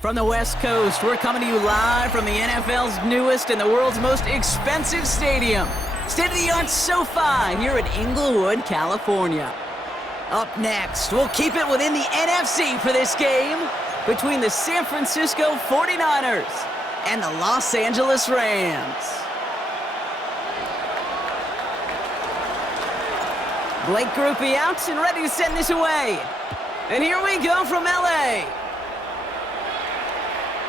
From the West Coast, we're coming to you live from the NFL's newest and the world's most expensive stadium, state-of-the-art SoFi here in Inglewood, California. Up next, we'll keep it within the NFC for this game between the San Francisco 49ers and the Los Angeles Rams. Blake Groupie out and ready to send this away. And here we go from LA.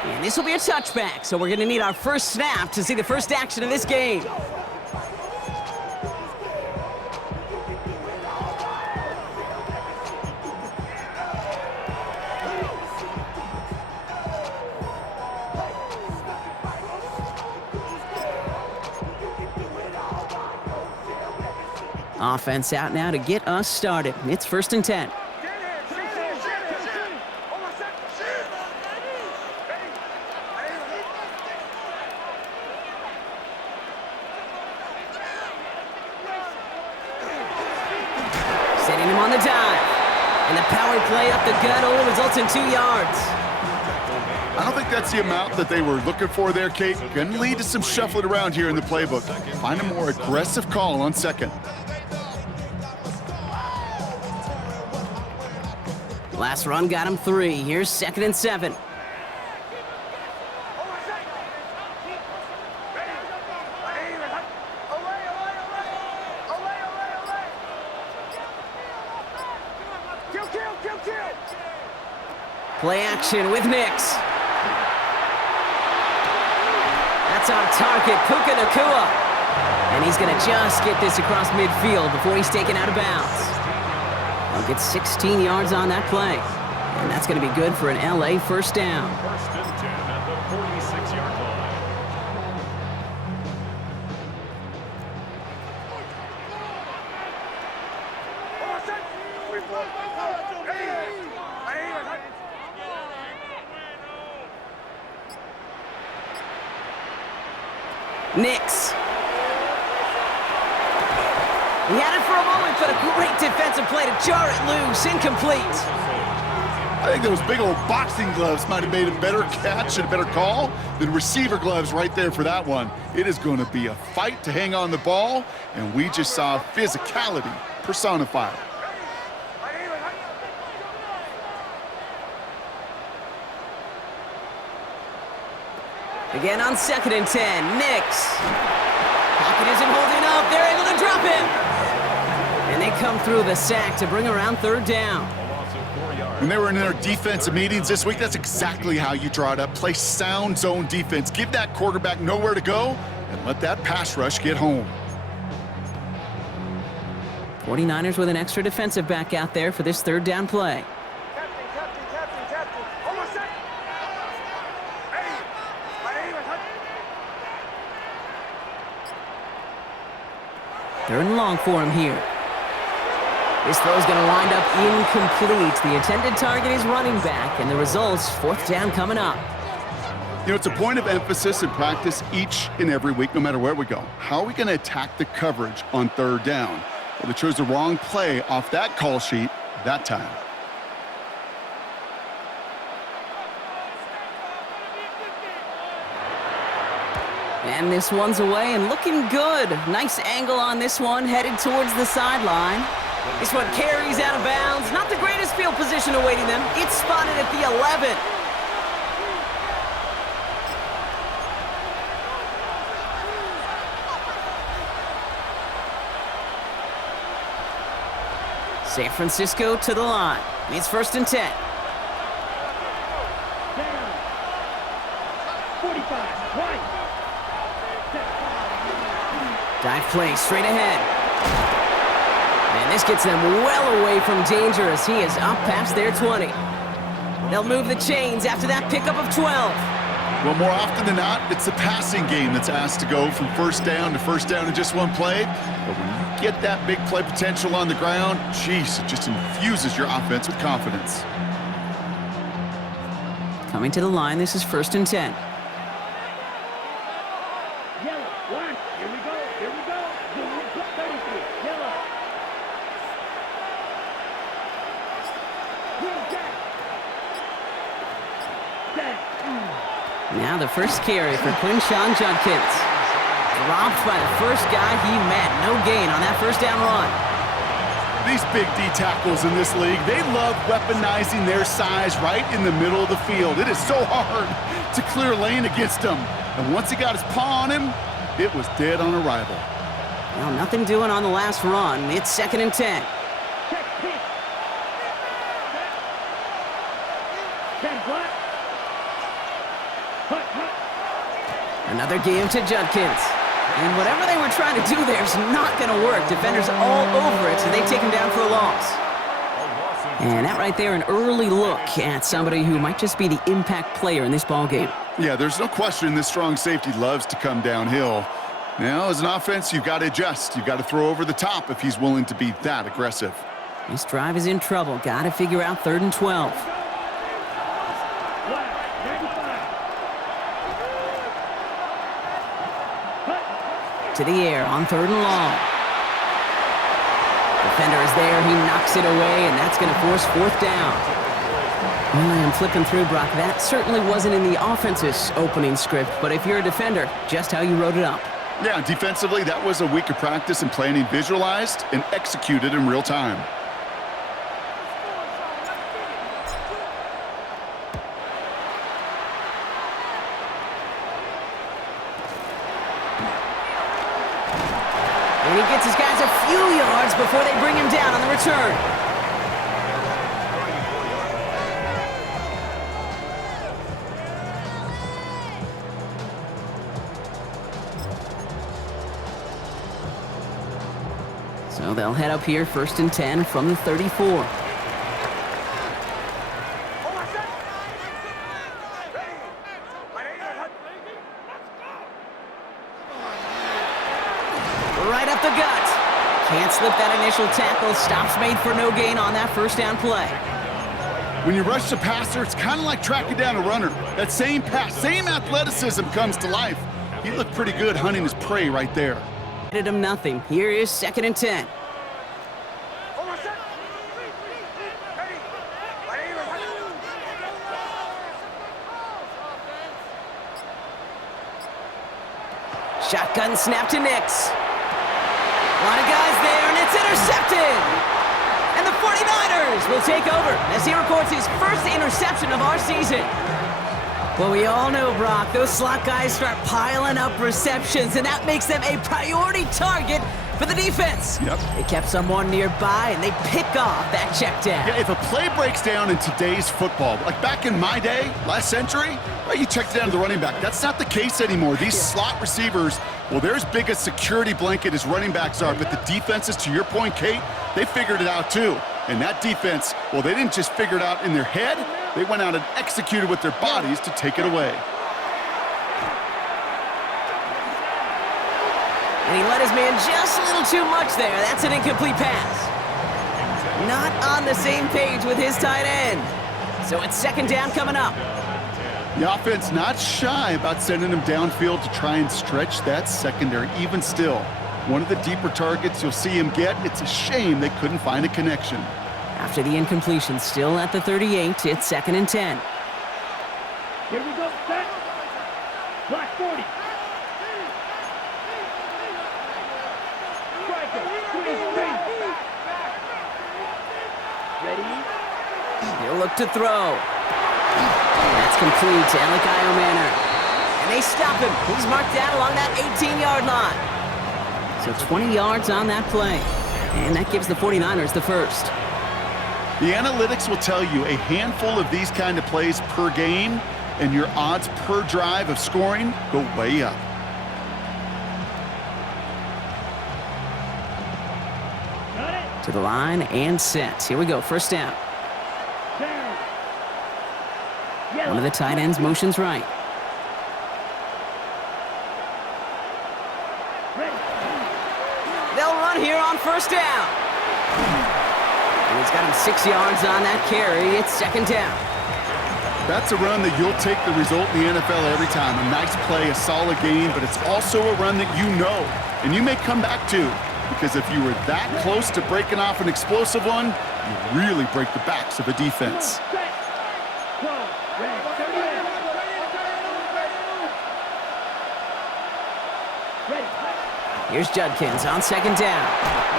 And this will be a touchback, so we're going to need our first snap to see the first action of this game. Offense out now to get us started. It's 1st and 10. Setting him on the dive. And the power play up the gut only results in 2 yards. I don't think that's the amount that they were looking for there, Kate. Going to lead to some shuffling around here in the playbook. Find a more aggressive call on second. Last run got him 3. Here's 2nd and 7. Play action with Nix. That's on target, Puka Nacua. And he's going to just get this across midfield before he's taken out of bounds. He'll get 16 yards on that play. And that's going to be good for an LA first down. 1st and 10 at the 46-yard line. Nix. He had it for a moment, but a great defensive play to jar it loose. Incomplete. I think those big old boxing gloves might have made a better catch and a better call than receiver gloves right there for that one. It is going to be a fight to hang on the ball, and we just saw physicality personified. Again on 2nd and 10, Nix. Pocket isn't holding up. They're able to drop him. And they come through the sack to bring around 3rd down. When they were in their defensive meetings this week, that's exactly how you draw it up. Play sound zone defense. Give that quarterback nowhere to go and let that pass rush get home. 49ers with an extra defensive back out there for this 3rd down play. Third and long for him here. This throw's going to wind up incomplete. The intended target is running back, and the result's 4th down coming up. You know, it's a point of emphasis in practice each and every week, no matter where we go. How are we going to attack the coverage on 3rd down? Well, they chose the wrong play off that call sheet that time. And this one's away and looking good. Nice angle on this one, headed towards the sideline. This one carries out of bounds. Not the greatest field position awaiting them. It's spotted at the 11. San Francisco to the line. It's 1st and 10. 45, right. Dive play straight ahead. And this gets them well away from danger as he is up past their 20. They'll move the chains after that pickup of 12. Well, more often than not, it's the passing game that's asked to go from 1st down to 1st down in just one play. But when you get that big play potential on the ground, geez, it just infuses your offense with confidence. Coming to the line, this is 1st and 10. Yellow, one. Here we go. Here we go. 33. Yellow. Green jack. Dead. Now the first carry for Quinshawn Judkins. Dropped by the first guy he met. No gain on that first down run. These big D tackles in this league, they love weaponizing their size right in the middle of the field. It is so hard to clear lane against them. And once he got his paw on him, it was dead on arrival. Well, nothing doing on the last run. It's 2nd and 10. Check pitch. 10 black. Hut. Another game to Judkins. And whatever they were trying to do there is not going to work. Defenders all over it, so they take him down for a loss. And that right there, an early look at somebody who might just be the impact player in this ballgame. Yeah, there's no question this strong safety loves to come downhill. Now, as an offense, you've got to adjust. You've got to throw over the top if he's willing to be that aggressive. This drive is in trouble. Got to figure out 3rd and 12. To the air on 3rd and long. Defender is there. He knocks it away, and that's going to force 4th down. Well, I am flipping through, Brock. That certainly wasn't in the offense's opening script, but if you're a defender, just how you wrote it up. Yeah, defensively, that was a week of practice and planning visualized and executed in real time. And he gets his guys a few yards before they bring him down on the return. So they'll head up here 1st and 10 from the 34. Right up the gut. Can't slip that initial tackle. Stops made for no gain on that first down play. When you rush the passer, it's kind of like tracking down a runner. That same pass, same athleticism comes to life. He looked pretty good hunting his prey right there. Hit him nothing. Here is 2nd and 10. Shotgun snap to Nix. A lot of guys there, and it's intercepted! And the 49ers will take over as he records his first interception of our season. Well, we all know, Brock, those slot guys start piling up receptions, and that makes them a priority target for the defense. Yep. They kept someone nearby, and they pick off that check down. Yeah, if a play breaks down in today's football, like back in my day, last century, well, you checked down to the running back. That's not the case anymore. These slot receivers, well, they're as big a security blanket as running backs are, but the defenses, to your point, Kate, they figured it out too. And that defense, well, they didn't just figure it out in their head. They went out and executed with their bodies to take it away. And he let his man just a little too much there. That's an incomplete pass. Not on the same page with his tight end. So it's 2nd down coming up. The offense not shy about sending him downfield to try and stretch that secondary. Even still, one of the deeper targets you'll see him get. It's a shame they couldn't find a connection. After the incompletion, still at the 38, it's 2nd and 10. Here we go, set. Black 40. Striker, ready? He'll look to throw. That's complete to Alec Manor. And they stop him. He's marked down along that 18-yard line. So 20 yards on that play. And that gives the 49ers the first. The analytics will tell you a handful of these kind of plays per game, and your odds per drive of scoring go way up. To the line and set. Here we go, 1st down. One of the tight ends motions right. They'll run here on 1st down. And he's got him 6 yards on that carry. It's 2nd down. That's a run that you'll take the result in the NFL every time. A nice play, a solid game, but it's also a run that you know, and you may come back to, because if you were that close to breaking off an explosive one, you really break the backs of a defense. Ready. Here's Judkins on second down.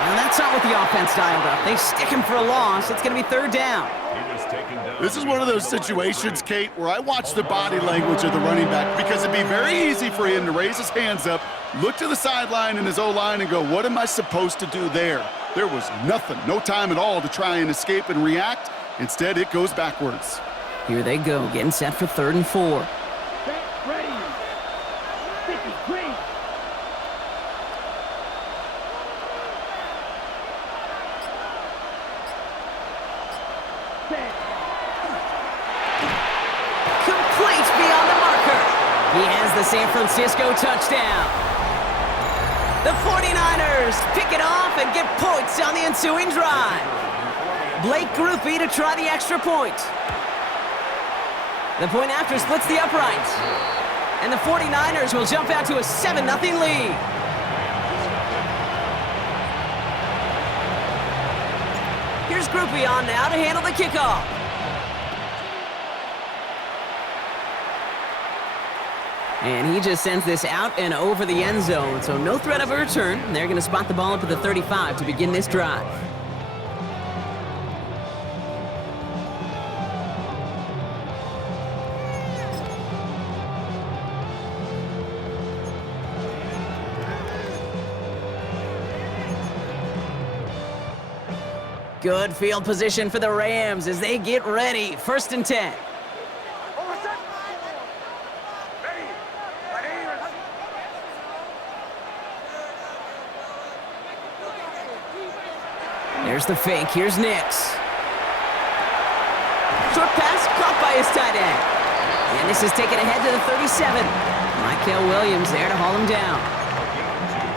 Now that's not what the offense dialed up. They stick him for a loss. It's going to be third down. He was taken down. This is one of those situations, Kate, where I watch the body language of the running back because it'd be very easy for him to raise his hands up, look to the sideline in his O-line and go, what am I supposed to do there? There was nothing, no time at all to try and escape and react. Instead, it goes backwards. Here they go, getting set for 3rd and 4. Set. Ready. 50. Green. Set. Complete beyond the marker. He has the San Francisco touchdown. The 49ers pick it off and get points on the ensuing drive. Blake Groupie to try the extra point. The point after splits the uprights. And the 49ers will jump out to a 7-0 lead. Here's Groupie on now to handle the kickoff. And he just sends this out and over the end zone, so no threat of a return. They're going to spot the ball up at the 35 to begin this drive. Good field position for the Rams as they get ready. 1st and 10. There's the fake. Here's Nix. Short pass caught by his tight end. And this is taken ahead to the 37. Michael Williams there to haul him down.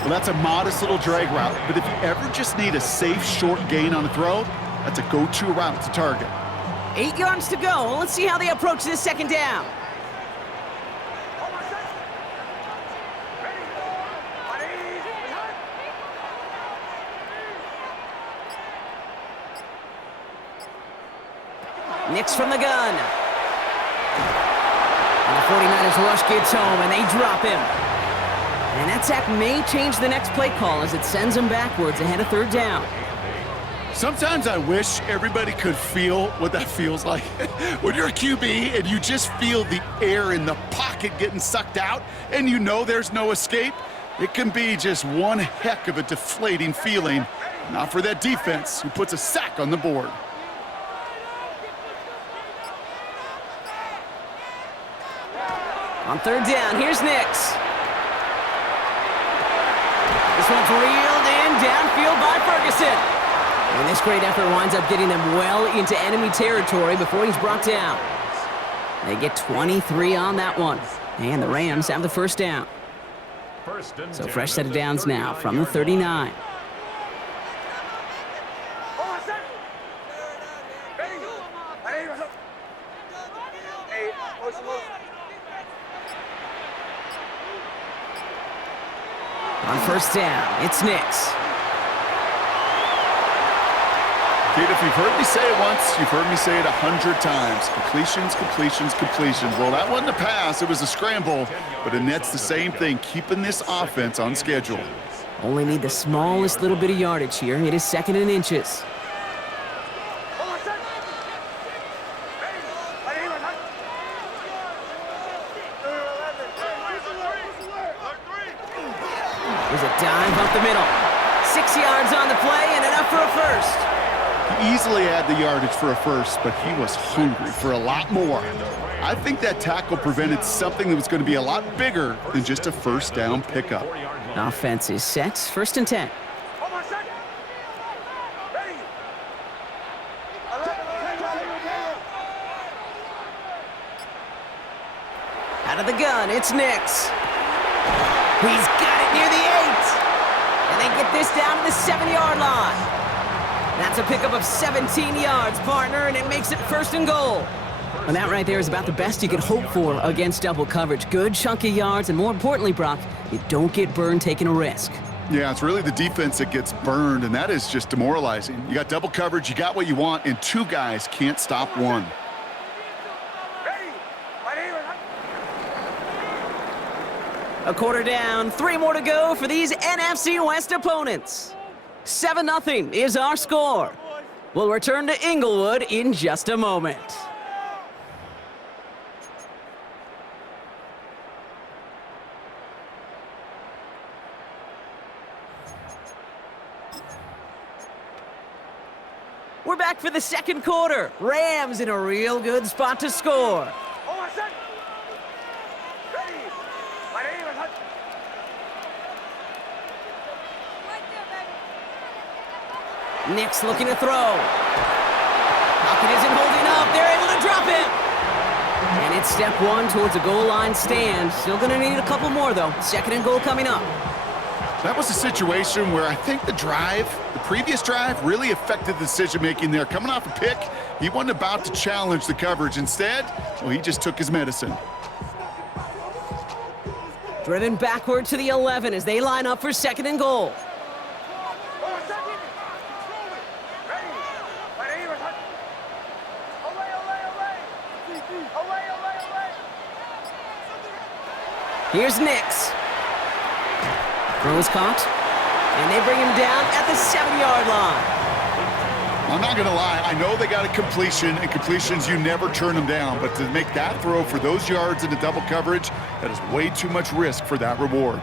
Well, that's a modest little drag route, but if you ever just need a safe, short gain on a throw, that's a go-to route to target. 8 yards to go. Let's see how they approach this 2nd down. Nix from the gun. And the 49ers rush gets home, and they drop him. And that sack may change the next play call as it sends them backwards ahead of 3rd down. Sometimes I wish everybody could feel what that feels like. When you're a QB and you just feel the air in the pocket getting sucked out and you know there's no escape, it can be just one heck of a deflating feeling. Not for that defense who puts a sack on the board. On 3rd down, here's Nix. This one's reeled in downfield by Ferguson. And this great effort winds up getting them well into enemy territory before he's brought down. They get 23 on that one. And the Rams have the 1st down. So fresh set of downs now from the 39. On 1st down, it's Nix. Kate, if you've heard me say it once, you've heard me say it 100 times. Completions, completions, completions. Well, that wasn't a pass, it was a scramble. But it nets the same thing, keeping this offense on schedule. Only need the smallest little bit of yardage here. It is 2nd and inches. There's a dive up the middle. 6 yards on the play and enough for a first. He easily had the yardage for a first, but he was hungry for a lot more. I think that tackle prevented something that was going to be a lot bigger than just a 1st down pickup. Offense is set. 1st and 10. Out of the gun, it's Nix. He's got it near the 8. And they get this down to the 7-yard line. That's a pickup of 17 yards, partner, and it makes it 1st and goal. And that right there is about the best you could hope for against double coverage. Good chunky yards, and more importantly, Brock, you don't get burned taking a risk. Yeah, it's really the defense that gets burned, and that is just demoralizing. You got double coverage, you got what you want, and 2 guys can't stop one. A quarter down, 3 more to go for these NFC West opponents. 7-0 is our score. We'll return to Inglewood in just a moment. We're back for the second quarter. Rams in a real good spot to score. Nick's looking to throw. Pocket isn't holding up. They're able to drop it. And it's step 1 towards a goal line stand. Still going to need a couple more, though. Second and goal coming up. That was a situation where I think the previous drive, really affected the decision-making there. Coming off a pick, he wasn't about to challenge the coverage. Instead, well, he just took his medicine. Driven backward to the 11 as they line up for second and goal. Here's Nix. Throws caught, and they bring him down at the 7-yard line. I'm not going to lie. I know they got a completion, and completions, you never turn them down. But to make that throw for those yards into double coverage, that is way too much risk for that reward.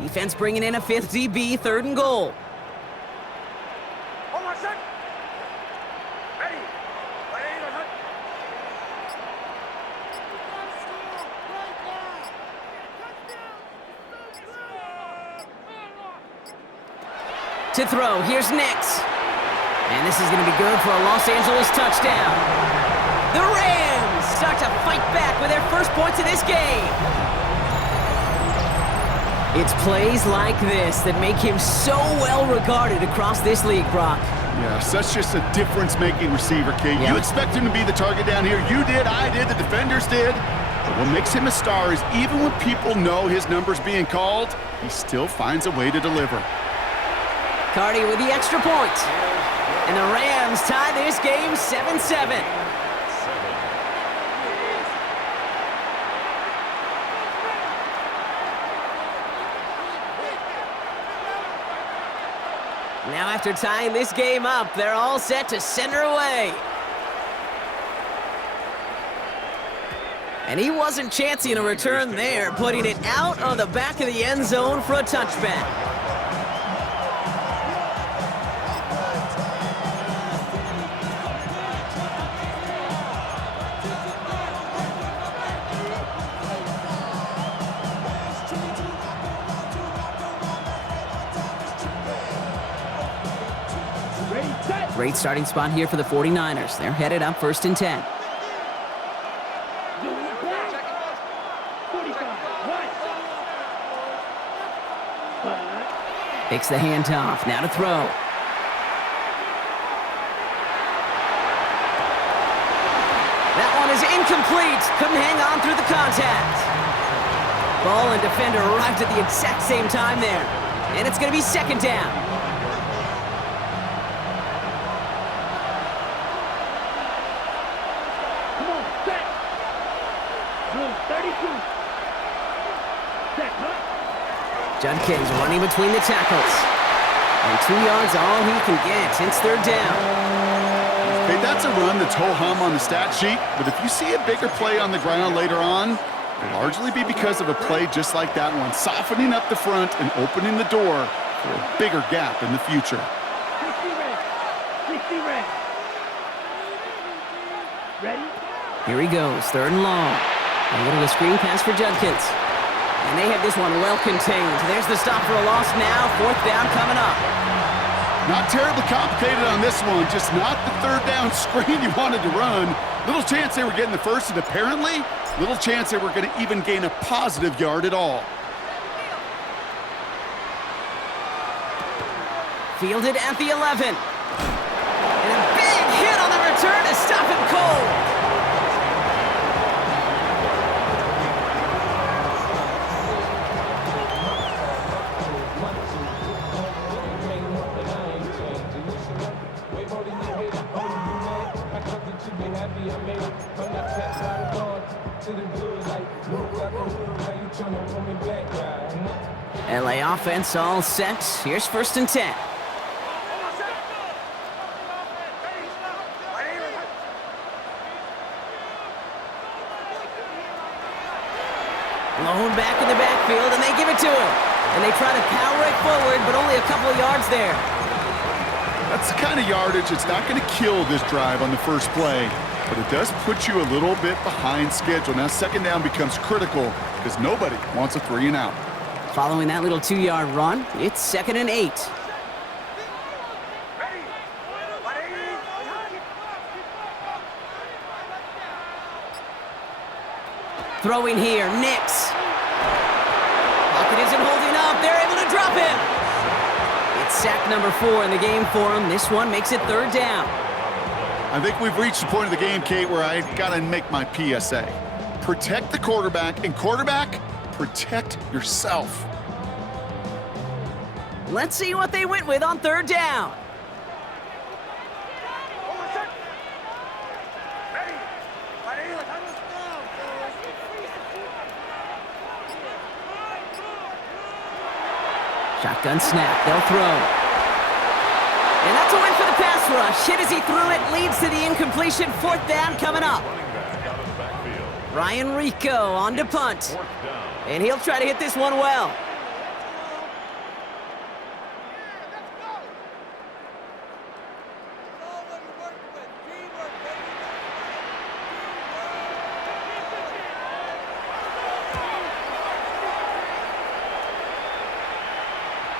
Defense bringing in a 5th DB, 3rd and goal. To throw, here's Nix. And this is going to be good for a Los Angeles touchdown. The Rams start to fight back with their first points of this game. It's plays like this that make him so well regarded across this league, Brock. Yeah, such just a difference-making receiver, Kate. Yeah. You expect him to be the target down here. You did, I did, the defenders did. But what makes him a star is even when people know his number's being called, he still finds a way to deliver. Cardi with the extra point. And the Rams tie this game 7-7. Now after tying this game up, they're all set to send her away. And he wasn't chancing a return there, putting it out on the back of the end zone for a touchback. Great starting spot here for the 49ers. They're headed up 1st and 10. Takes the handoff. Now to throw. That one is incomplete. Couldn't hang on through the contact. Ball and defender arrived at the exact same time there. And it's going to be 2nd down. Judkins running between the tackles. And 2 yards all he can get. It's 3rd down. Hey, that's a run that's ho-hum on the stat sheet, but if you see a bigger play on the ground later on, it'll largely be because of a play just like that one, softening up the front and opening the door for a bigger gap in the future. Ready? Here he goes, 3rd and long. A little of a screen pass for Judkins. And they have this one well contained. There's the stop for a loss now. 4th down coming up. Not terribly complicated on this one, just not the 3rd down screen you wanted to run. Little chance they were getting the first, and apparently, little chance they were going to even gain a positive yard at all. Fielded at the 11. And a big hit on the return to stop him cold. Offense all set. Here's 1st and 10. Blown back in the backfield, and they give it to him. And they try to power it forward, but only a couple of yards there. That's the kind of yardage it's not going to kill this drive on the first play, but it does put you a little bit behind schedule. Now 2nd down becomes critical because nobody wants a 3 and out. Following that little 2-yard run, it's 2nd and 8. Throwing here, Nix. Pocket isn't holding up. They're able to drop him. It's sack number 4 in the game for him. This one makes it 3rd down. I think we've reached the point of the game, Kate, where I got to make my PSA. Protect the quarterback, and quarterback, protect yourself. Let's see what they went with on 3rd down. Shotgun snap, they'll throw. And that's a win for the pass rush. Hit as he threw it, leads to the incompletion. 4th down coming up. Ryan Rico on to punt. And he'll try to hit this one well.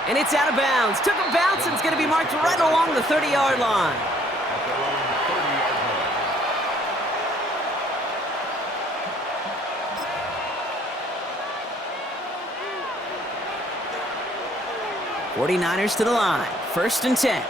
And it's out of bounds. Took a bounce and it's going to be marked right along the 30-yard line. '49ers to the line. 1st and 10.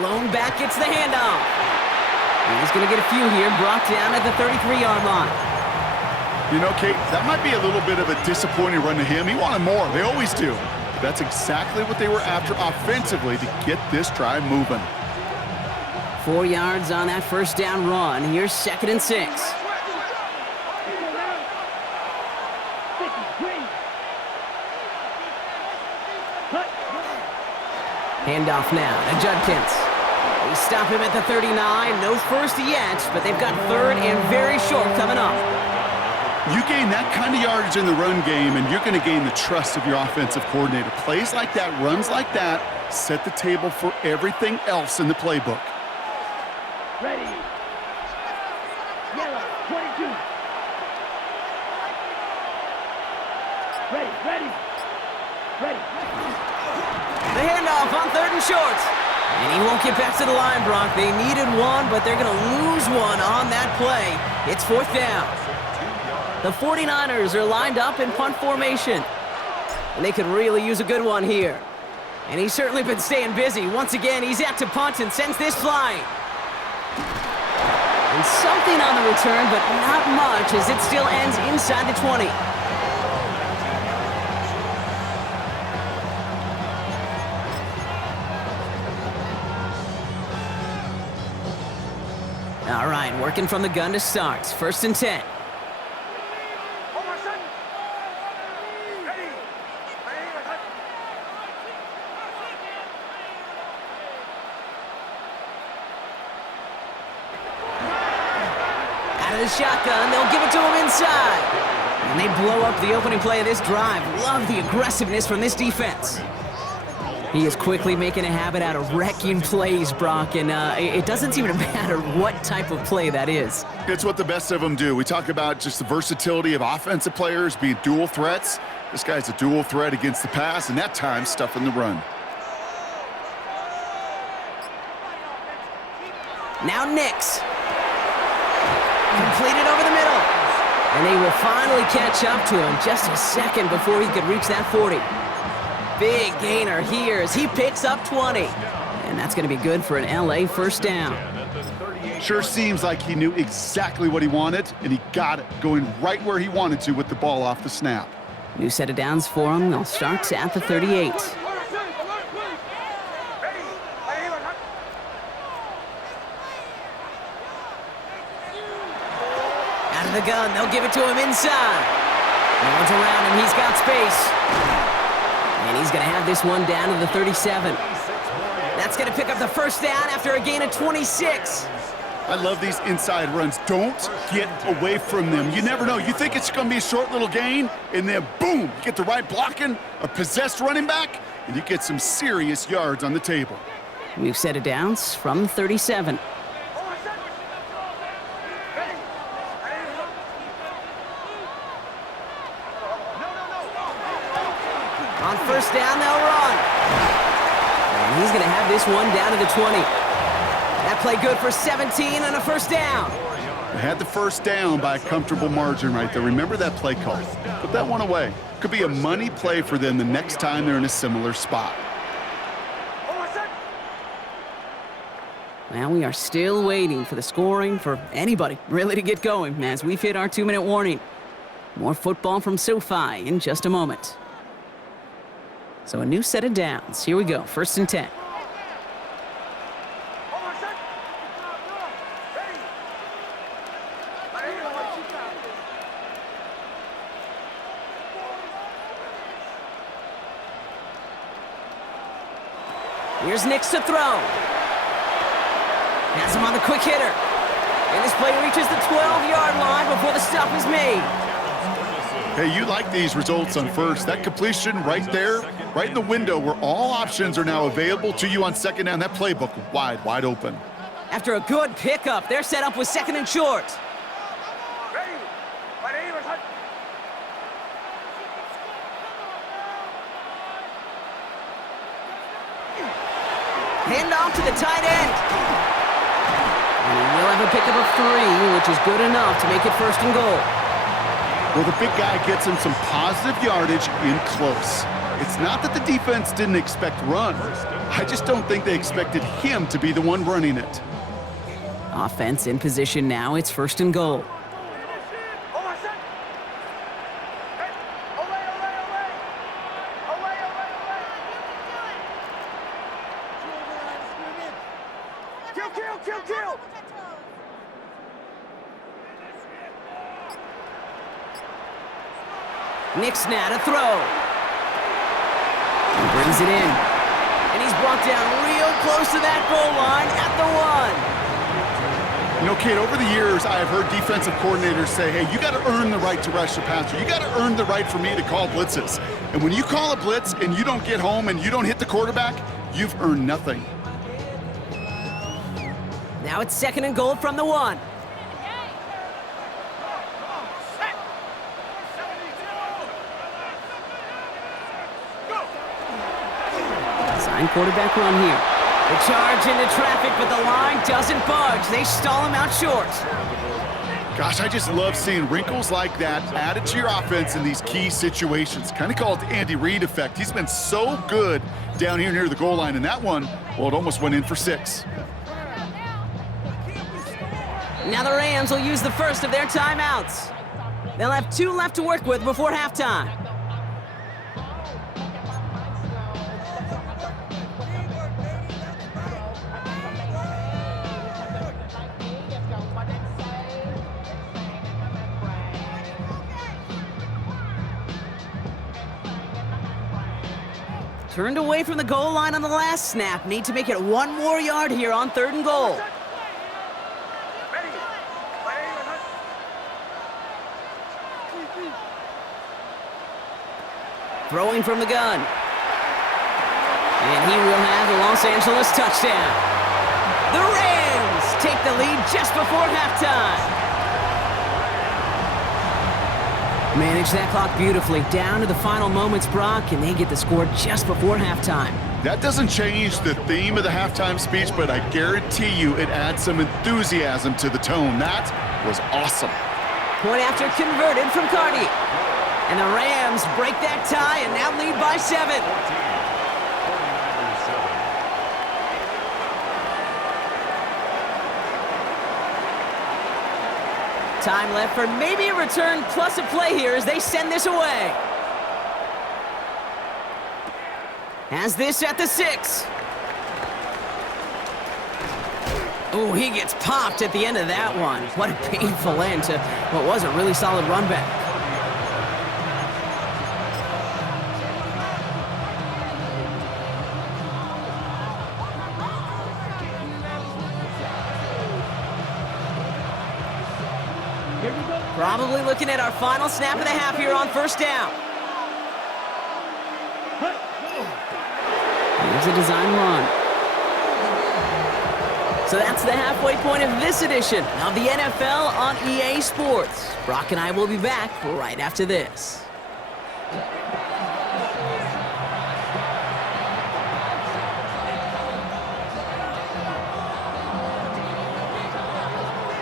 Lone back gets the handoff. He's going to get a few here, brought down at the 33-yard line. You know, Kate, that might be a little bit of a disappointing run to him. He wanted more. They always do. But that's exactly what they were after offensively to get this drive moving. 4 yards on that 1st down run. Here's 2nd and 6. Handoff now to Judkins. They stop him at the 39. No first yet, but they've got 3rd and very short coming up. You gain that kind of yardage in the run game, and you're going to gain the trust of your offensive coordinator. Plays like that, runs like that, set the table for everything else in the playbook. Ready. Yellow, 22. Ready. The handoff on 3rd and short. And he won't get back to the line, Brock. They needed one, but they're going to lose one on that play. It's 4th down. The 49ers are lined up in punt formation. And they could really use a good one here. And he's certainly been staying busy. Once again, he's out to punt and sends this flying. And something on the return, but not much, as it still ends inside the 20. All right, working from the gun to start. 1st and 10. Out of the shotgun, they'll give it to him inside. And they blow up the opening play of this drive. Love the aggressiveness from this defense. He is quickly making a habit out of wrecking plays, Brock, and it doesn't seem to matter what type of play that is. It's what the best of them do. We talk about just the versatility of offensive players being dual threats. This guy's a dual threat against the pass, and that time stuffing the run. Now Nix. Completed over the middle. And they will finally catch up to him just a second before he could reach that 40. Big gainer here as he picks up 20. And that's going to be good for an LA 1st down. Sure seems like he knew exactly what he wanted, and he got it, going right where he wanted to with the ball off the snap. New set of downs for him. They'll start at the 38. Out of the gun, they'll give it to him inside. No one's around him, he's got space. And he's gonna have this one down to the 37. That's gonna pick up the first down after a gain of 26. I love these inside runs. Don't get away from them. You never know. You think it's going to be a short little gain, and then boom, you get the right blocking, a possessed running back, and you get some serious yards on the table. We've set it downs from 37. On first down, they'll run. And he's going to have this one down to the 20. That play good for 17 and a first down. They had the first down by a comfortable margin right there. Remember that play call. Put that one away. Could be a money play for them the next time they're in a similar spot. Well, we are still waiting for the scoring for anybody really to get going as we've hit our 2-minute warning. More football from SoFi in just a moment. So a new set of downs. Here we go, 1st and 10. Here's Nix to throw. Has him on the quick hitter. And this play reaches the 12-yard line before the stop is made. Hey, you like these results on first. That completion right there, right in the window where all options are now available to you on second down. That playbook wide open. After a good pickup, they're set up with 2nd and short. Hand off to the tight end. And he will have a pickup of 3, which is good enough to make it 1st and goal. Well, the big guy gets him some positive yardage in close. It's not that the defense didn't expect run. I just don't think they expected him to be the one running it. Offense in position now. It's 1st and goal. Nix now to throw. He brings it in. And he's brought down real close to that goal line at the 1. You know, Kate, over the years, I have heard defensive coordinators say, hey, you got to earn the right to rush the passer. You got to earn the right for me to call blitzes. And when you call a blitz and you don't get home and you don't hit the quarterback, you've earned nothing. Now it's 2nd and goal from the 1. Quarterback run here. The charge into traffic, but the line doesn't budge. They stall him out short. Gosh, I just love seeing wrinkles like that added to your offense in these key situations. Kind of call it the Andy Reid effect. He's been so good down here near the goal line, and that one, well, it almost went in for 6. Now the Rams will use the first of their timeouts. They'll have 2 left to work with before halftime. Turned away from the goal line on the last snap. Need to make it 1 more yard here on 3rd and goal. Throwing from the gun. And he will have the Los Angeles touchdown. The Rams take the lead just before halftime. Manage that clock beautifully. Down to the final moments, Brock, and they get the score just before halftime. That doesn't change the theme of the halftime speech, but I guarantee you it adds some enthusiasm to the tone. That was awesome. Point after converted from Cardi. And the Rams break that tie and now lead by 7. Time left for maybe a return plus a play here as they send this away. Has this at the 6. Oh, he gets popped at the end of that one. What a painful end to what was a really solid run back. Here we go. Probably looking at our final snap of the half here on first down. Here's a design run. So that's the halfway point of this edition of the NFL on EA Sports. Brock and I will be back right after this.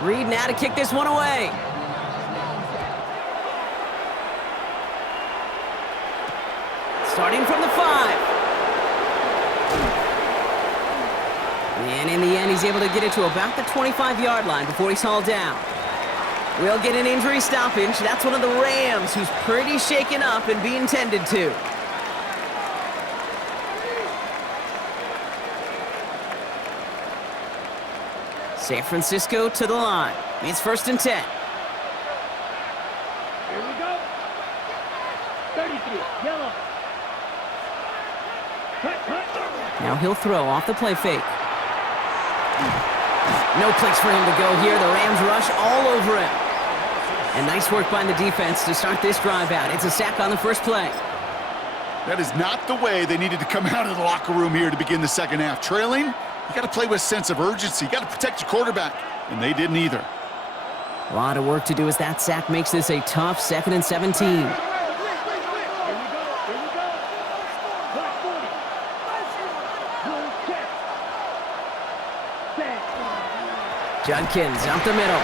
Reed now to kick this one away. Starting from the 5. And in the end, he's able to get it to about the 25-yard line before he's hauled down. We'll get an injury stoppage. That's one of the Rams who's pretty shaken up and being tended to. San Francisco to the line. It's 1st and 10. Here we go. 33, yellow. Cut. Now he'll throw off the play fake. No place for him to go here. The Rams rush all over him. And nice work by the defense to start this drive out. It's a sack on the first play. That is not the way they needed to come out of the locker room here to begin the second half. Trailing, you got to play with a sense of urgency. You got to protect your quarterback, and they didn't either. A lot of work to do as that sack makes this a tough 2nd and 17. Here we go. Black 40. Full check. Set. Judkins up the middle.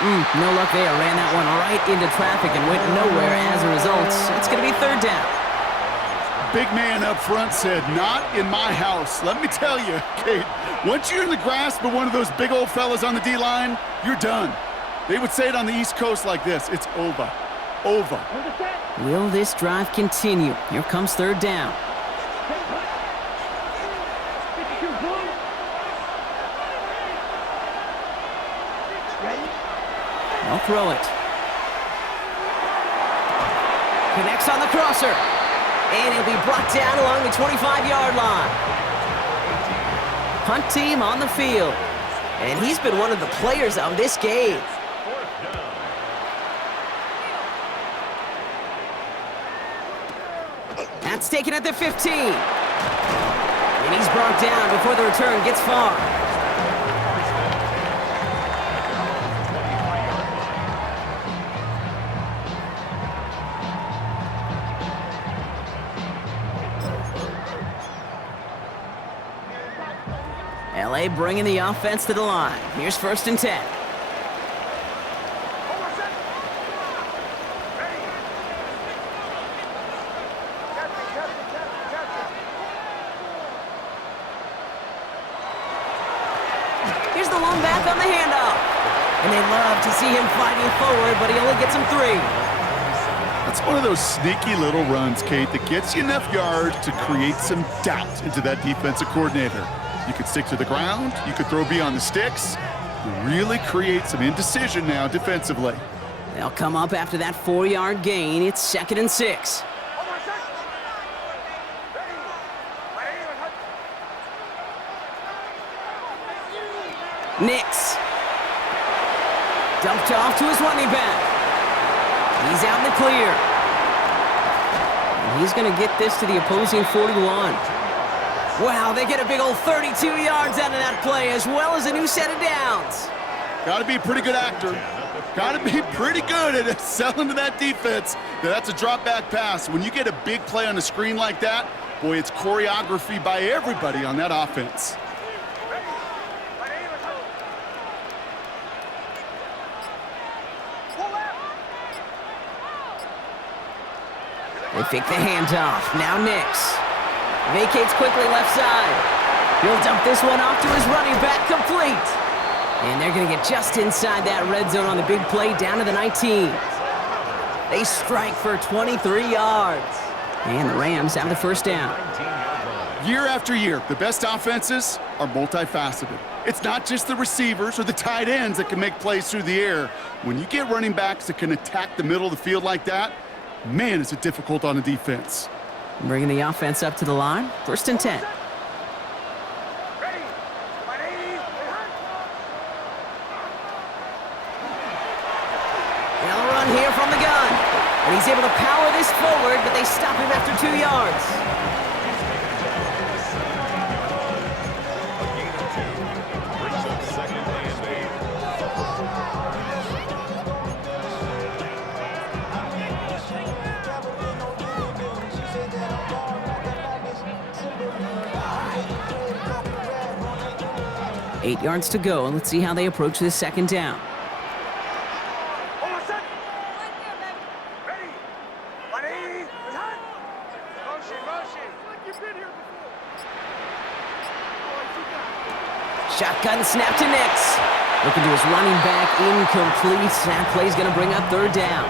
No luck there. Ran that one right into traffic and went nowhere as a result. It's going to be 3rd down. Big man up front said, "Not in my house." Let me tell you, Kate, once you're in the grasp of one of those big old fellas on the D-line, you're done. They would say it on the East Coast like this: it's over. Over. Understand? Will this drive continue? Here comes 3rd down. 52 blue. Ready? They'll throw it. Connects on the crosser. And he'll be brought down along the 25-yard line. Punt team on the field. And he's been one of the players of this game. That's taken at the 15. And he's brought down before the return gets far. LA bringing the offense to the line. Here's 1st and 10. Here's the lone back on the handoff. And they love to see him fighting forward, but he only gets him 3. That's one of those sneaky little runs, Kate, that gets you enough yards to create some doubt into that defensive coordinator. You could stick to the ground. You could throw beyond the sticks. You really create some indecision now defensively. They'll come up after that 4-yard gain. It's 2nd and 6. Nix. Dumped off to his running back. He's out in the clear. And he's going to get this to the opposing 41. Wow, they get a big old 32 yards out of that play, as well as a new set of downs. Got to be a pretty good actor. Got to be pretty good at selling to that defense. That's a drop-back pass. When you get a big play on the screen like that, boy, it's choreography by everybody on that offense. They fake the handoff. Now Nix. Vacates quickly left side. He'll dump this one off to his running back, complete. And they're going to get just inside that red zone on the big play, down to the 19. They strike for 23 yards. And the Rams have the 1st down. Year after year, the best offenses are multifaceted. It's not just the receivers or the tight ends that can make plays through the air. When you get running backs that can attack the middle of the field like that, man, is it difficult on a defense. Bringing the offense up to the line. 1st and 10. They'll run here from the gun. And he's able to power this forward, but they stop him after 2 yards. A gain of 2. Brings up 2nd and 8 yards to go, and let's see how they approach this 2nd down. Shotgun snap to Nix. Looking to his running back, incomplete. That play's going to bring up 3rd down.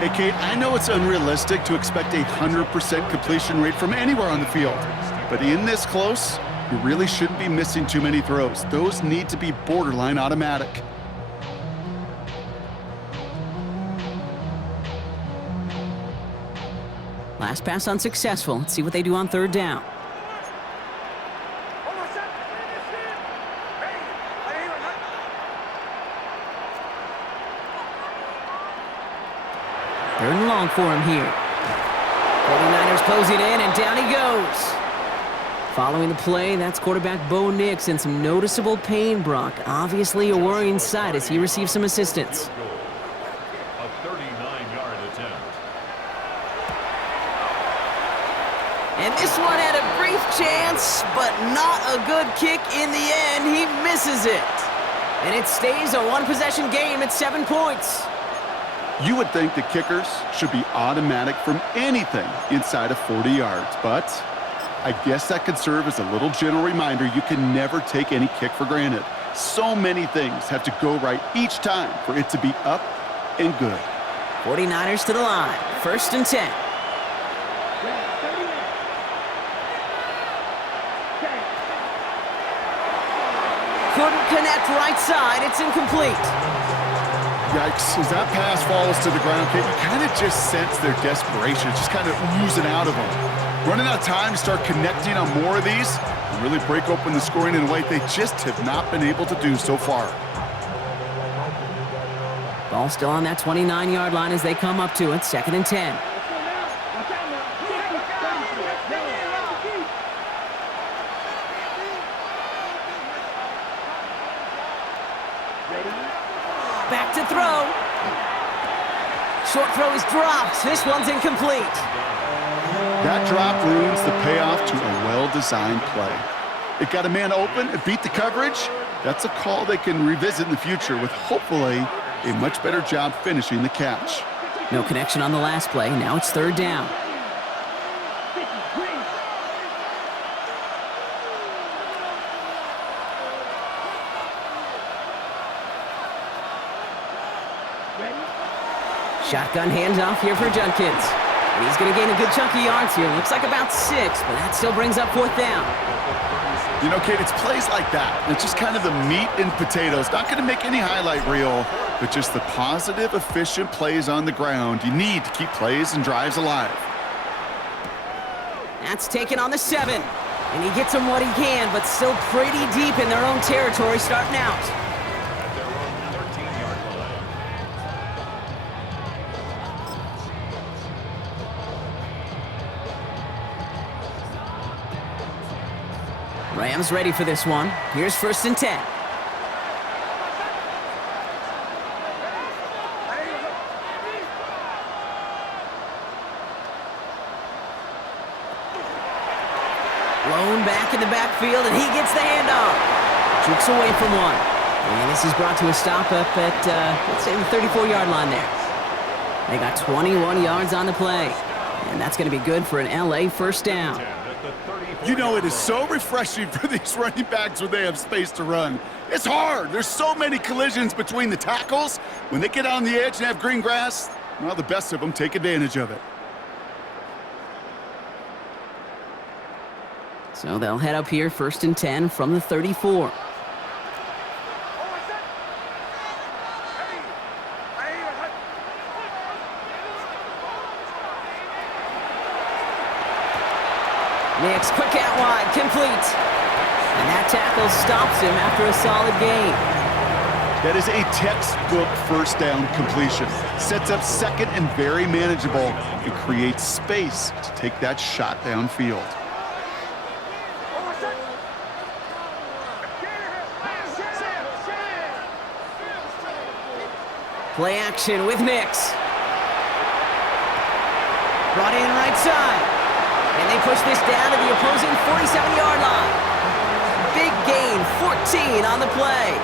Hey, Kate, I know it's unrealistic to expect a 100% completion rate from anywhere on the field. But in this close, you really shouldn't be missing too many throws. Those need to be borderline automatic. Last pass unsuccessful. Let's see what they do on 3rd down. Third and long for him here. 49ers closing in, and down he goes. Following the play, that's quarterback Bo Nix in some noticeable pain, Brock. Obviously a worrying sight as he receives some assistance. a 39-yard attempt. And this one had a brief chance, but not a good kick in the end. He misses it. And it stays a one-possession game at 7 points. You would think that kickers should be automatic from anything inside of 40 yards, but I guess that could serve as a little gentle reminder you can never take any kick for granted. So many things have to go right each time for it to be up and good. 49ers to the line. 1st and 10. Couldn't connect right side. It's incomplete. Yikes, as that pass falls to the ground, Kate, you kind of just sense their desperation. It's just kind of oozing out of them. Running out of time to start connecting on more of these and really break open the scoring in a way they just have not been able to do so far. Ball still on that 29-yard line as they come up to it. 2nd and 10. Back to throw. Short throw is dropped. This one's incomplete. That drop ruins the payoff to a well-designed play. It got a man open, it beat the coverage. That's a call they can revisit in the future with hopefully a much better job finishing the catch. No connection on the last play. Now it's 3rd down. Shotgun handoff here for Judkins. And he's going to gain a good chunk of yards here. Looks like about 6, but that still brings up 4th down. You know, Kate, it's plays like that. It's just kind of the meat and potatoes. Not going to make any highlight reel, but just the positive, efficient plays on the ground. You need to keep plays and drives alive. That's taken on the 7. And he gets him what he can, but still pretty deep in their own territory starting out. At their own 13-yard line. Rams ready for this one. Here's 1st and 10. Blown back in the backfield, and he gets the handoff. Jerks away from one. And this is brought to a stop up at, let's say, the 34-yard line there. They got 21 yards on the play. And that's going to be good for an LA 1st down. You know, it is so refreshing for these running backs when they have space to run. It's hard. There's so many collisions between the tackles. When they get on the edge and have green grass, well, the best of them take advantage of it. So they'll head up here, 1st and 10 from the 34. Nix, quick out wide, complete. And that tackle stops him after a solid gain. That is a textbook first down completion. Sets up 2nd and very manageable and creates space to take that shot downfield. Play action with Nix. Brought in right side. And they push this down to the opposing 47-yard line. Big gain, 14 on the play.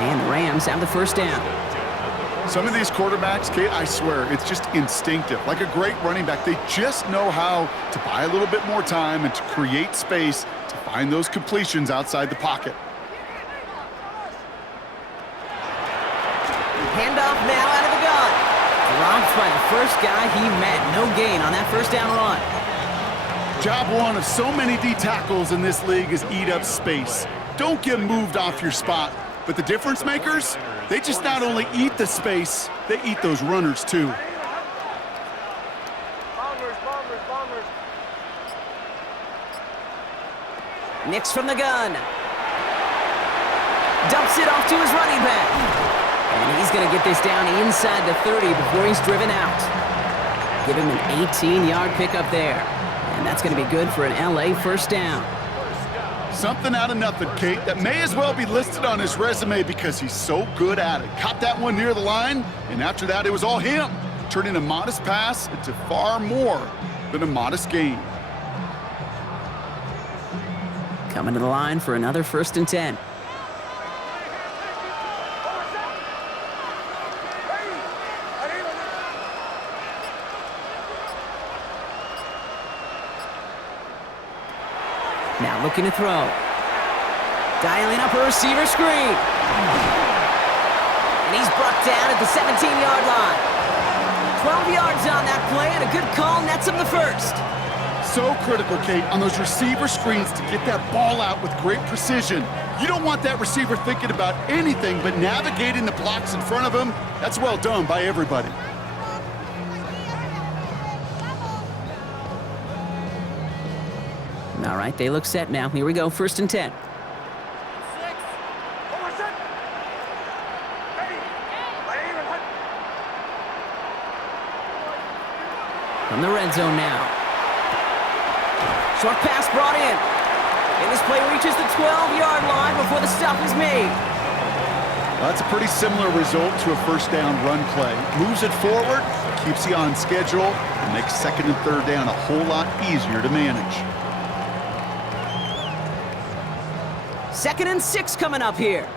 And the Rams have the 1st down. Some of these quarterbacks, Kate, I swear, it's just instinctive. Like a great running back, they just know how to buy a little bit more time and to create space to find those completions outside the pocket. Handoff now out of the gun. Dropped by the first guy he met. No gain on that 1st down run. Job one of so many D tackles in this league is eat up space. Don't get moved off your spot. But the difference makers, they just not only eat the space, they eat those runners too. Nix from the gun. Dumps it off to his running back. And he's going to get this down inside the 30 before he's driven out. Give him an 18-yard pickup there. And that's going to be good for an LA 1st down. Something out of nothing, Kate, that may as well be listed on his resume because he's so good at it. Caught that one near the line, and after that, it was all him, turning a modest pass into far more than a modest gain. Coming to the line for another 1st and 10. Now looking to throw. Dialing up a receiver screen. And he's brought down at the 17-yard line. 12 yards on that play, and a good call nets him the 1st. So critical, Kate, on those receiver screens to get that ball out with great precision. You don't want that receiver thinking about anything but navigating the blocks in front of him. That's well done by everybody. All right, they look set now. Here we go, 1st and 10. From the red zone now. Short pass brought in. And this play reaches the 12-yard line before the stop is made. Well, that's a pretty similar result to a 1st down run play. Moves it forward, keeps you on schedule, and makes 2nd and 3rd down a whole lot easier to manage. 2nd and 6 coming up here.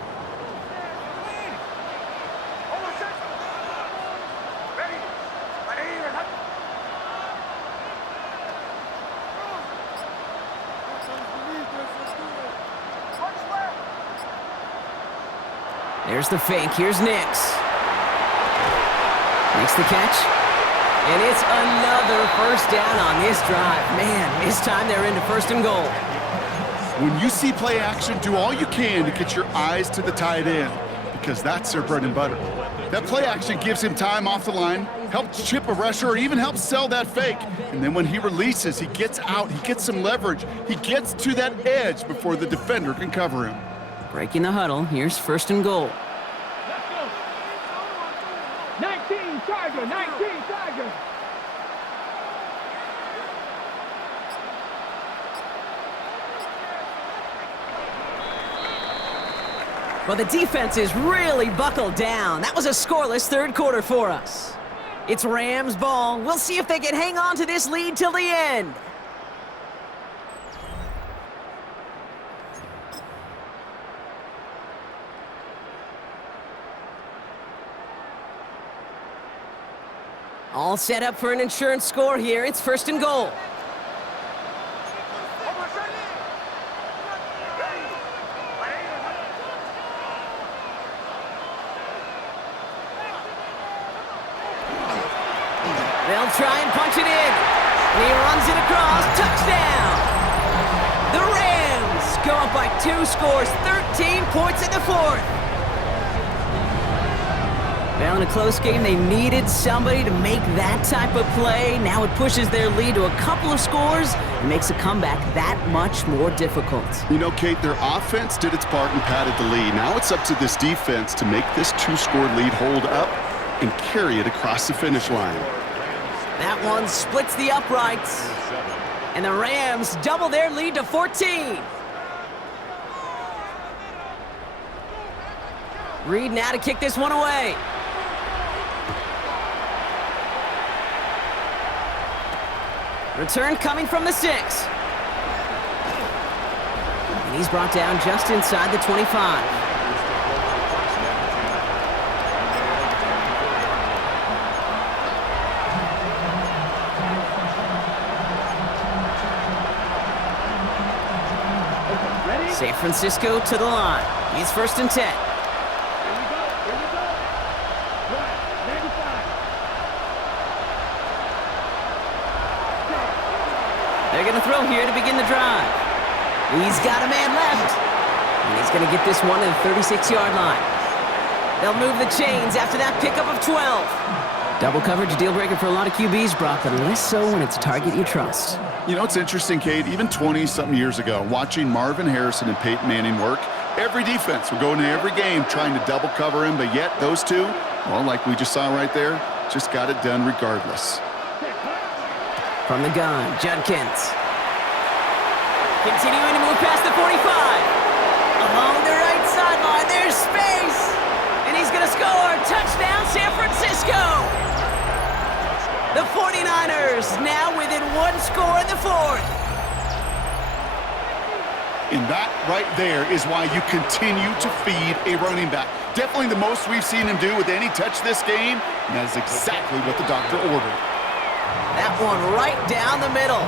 There's the fake. Here's Nix. Makes the catch. And it's another 1st down on this drive. Man, this time they're into 1st and goal. When you see play action, do all you can to get your eyes to the tight end because that's their bread and butter. That play action gives him time off the line, helps chip a rusher, or even helps sell that fake. And then when he releases, he gets out, he gets some leverage. He gets to that edge before the defender can cover him. Breaking the huddle. Here's 1st and goal. Let's go. 19 Tiger, 19 Tiger. Well, the defense is really buckled down. That was a scoreless 3rd quarter for us. It's Rams ball. We'll see if they can hang on to this lead till the end. All set up for an insurance score here. It's 1st and goal. They'll try and punch it in. And he runs it across. Touchdown! The Rams up by 2 scores, 13 points in the fourth. Well, in a close game, they needed somebody to make that type of play. Now it pushes their lead to a couple of scores and makes a comeback that much more difficult. You know, Kate, their offense did its part and padded the lead. Now it's up to this defense to make this 2-score lead hold up and carry it across the finish line. That one splits the uprights. And the Rams double their lead to 14. Reed now to kick this one away. Return coming from the 6. And he's brought down just inside the 25. San Francisco to the line. He's 1st and 10. Here we go. Here we go. Right. 95. They're going to throw here to begin the drive. He's got a man left. And he's going to get this one to the 36-yard line. They'll move the chains after that pickup of 12. Double coverage deal breaker for a lot of QBs, Brock, but less so when it's a target you trust. You know, it's interesting, Kate, even 20-something years ago, watching Marvin Harrison and Peyton Manning work, every defense would go into every game trying to double cover him, but yet those two, well, like we just saw right there, just got it done regardless. From the gun, Judkins. Continuing to move past the 45. Along the right sideline, there's space. And he's going to score. Touchdown, San Francisco. The 49ers now within 1 score in the fourth. And that right there is why you continue to feed a running back. Definitely the most we've seen him do with any touch this game, and that is exactly what the doctor ordered. That one right down the middle.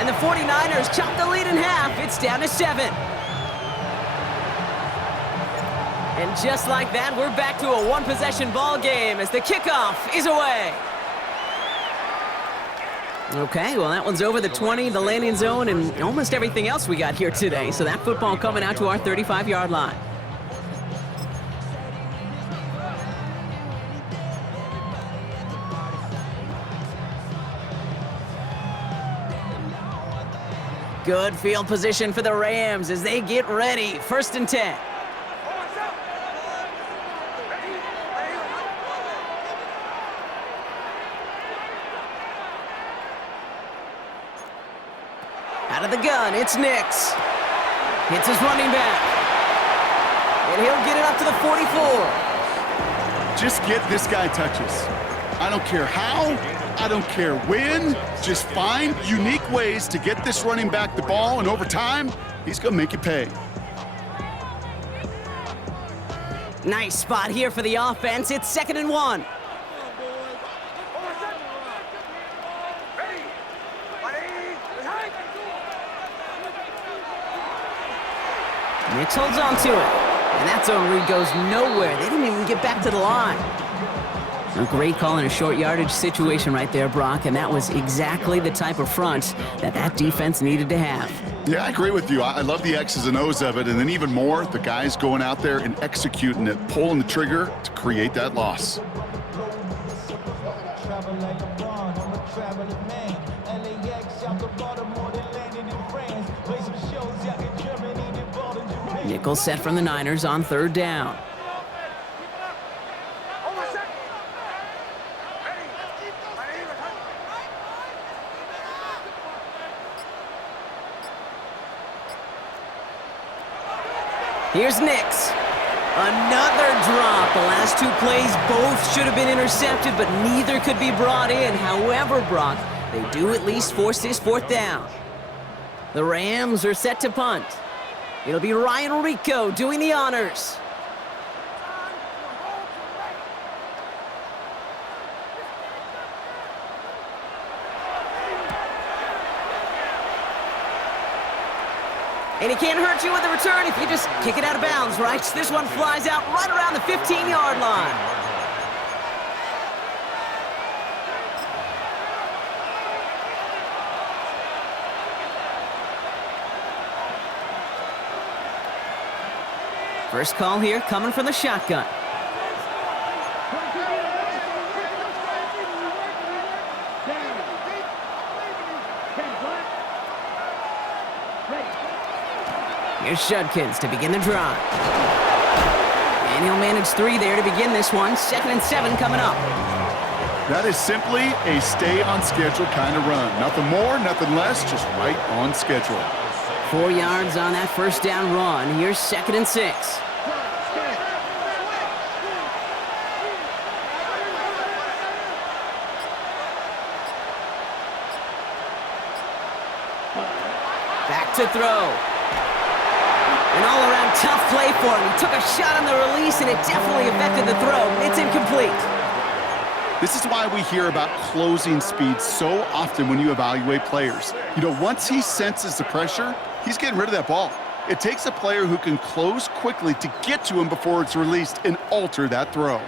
And the 49ers chop the lead in half. It's down to 7. And just like that, we're back to a one-possession ball game as the kickoff is away. Okay, well, that one's over the 20, the landing zone, and almost everything else we got here today. So that football coming out to our 35-yard line. Good field position for the Rams as they get ready. 1st and 10. Out of the gun, it's Nix. Hits his running back. And he'll get it up to the 44. Just get this guy touches. I don't care how, I don't care when. Just find unique ways to get this running back the ball, and over time, he's going to make you pay. Nice spot here for the offense. It's 2nd and 1. Nix holds on to it. And that zone read goes nowhere. They didn't even get back to the line. A great call in a short yardage situation right there, Brock, and that was exactly the type of front that defense needed to have. Yeah, I agree with you. I love the X's and O's of it, and then even more, the guys going out there and executing it, pulling the trigger to create that loss. Nichols set from the Niners on 3rd down. Here's Nix. Another drop. The last 2 plays both should have been intercepted, but neither could be brought in. However, Brock, they do at least force this 4th down. The Rams are set to punt. It'll be Ryan Rico doing the honors. And he can't hurt you with a return if you just kick it out of bounds, right? This one flies out right around the 15-yard line. First call here coming from the shotgun. Here's Judkins to begin the drive. And he'll manage 3 there to begin this one. 2nd and 7 coming up. That is simply a stay on schedule kind of run. Nothing more, nothing less, just right on schedule. 4 yards on that first down run. Here's 2nd and 6. Back to throw. An all-around tough play for him. He took a shot on the release, and it definitely affected the throw. It's incomplete. This is why we hear about closing speed so often when you evaluate players. You know, once he senses the pressure, he's getting rid of that ball. It takes a player who can close quickly to get to him before it's released and alter that throw.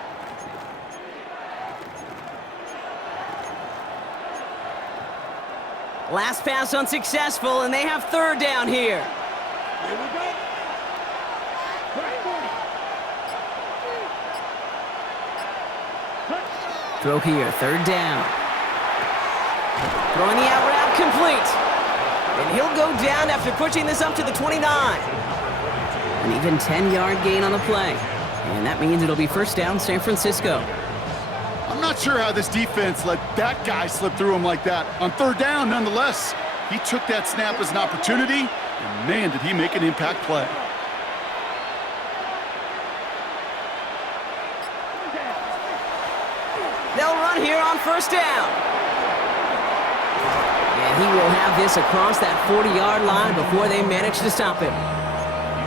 Last pass unsuccessful, and they have 3rd down here. Here we go. Throw here, 3rd down. Throwing the out route complete. And he'll go down after pushing this up to the 29. An even 10-yard gain on the play. And that means it'll be 1st down, San Francisco. I'm not sure how this defense let that guy slip through him like that. On 3rd down, nonetheless, he took that snap as an opportunity, and man, did he make an impact play. They'll run here on 1st down. And he will have this across that 40-yard line before they manage to stop him.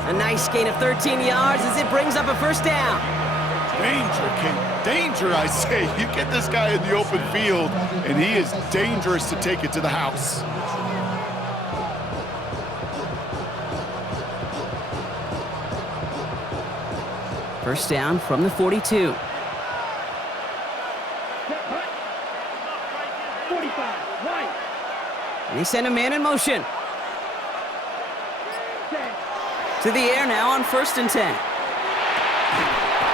A nice gain of 13 yards as it brings up a 1st down. Danger, King. Danger, I say. You get this guy in the open field, and he is dangerous to take it to the house. First down from the 42. 45, right. And they send a man in motion. To the air now on 1st and 10.